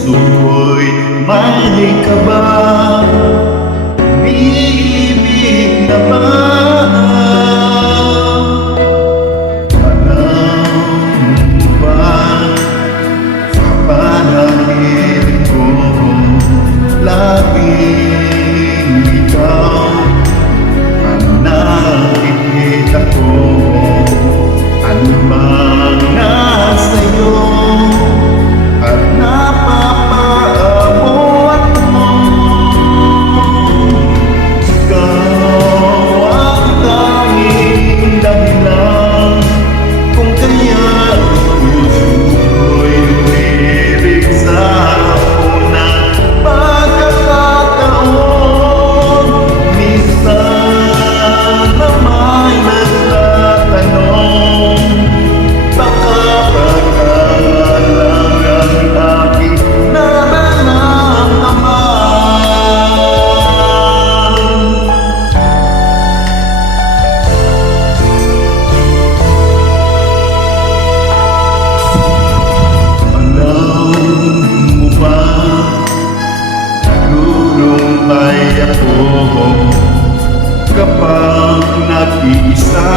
puso ko'y may kaba. Umiibig na ba? Alam mo ba, sa panaginip ko, laging ikaw ang nakikita ko. Ano bang nasa'yo at napapaabot mo? Ikaw ang tanging dahilan kung kaya puso ko'y umibig sa unang pagkakataon. Minsan na may nagtatanong, baka lang ang aking nararamdaman. Alam mo ba, nagulumpay ako kapag nag-iisa.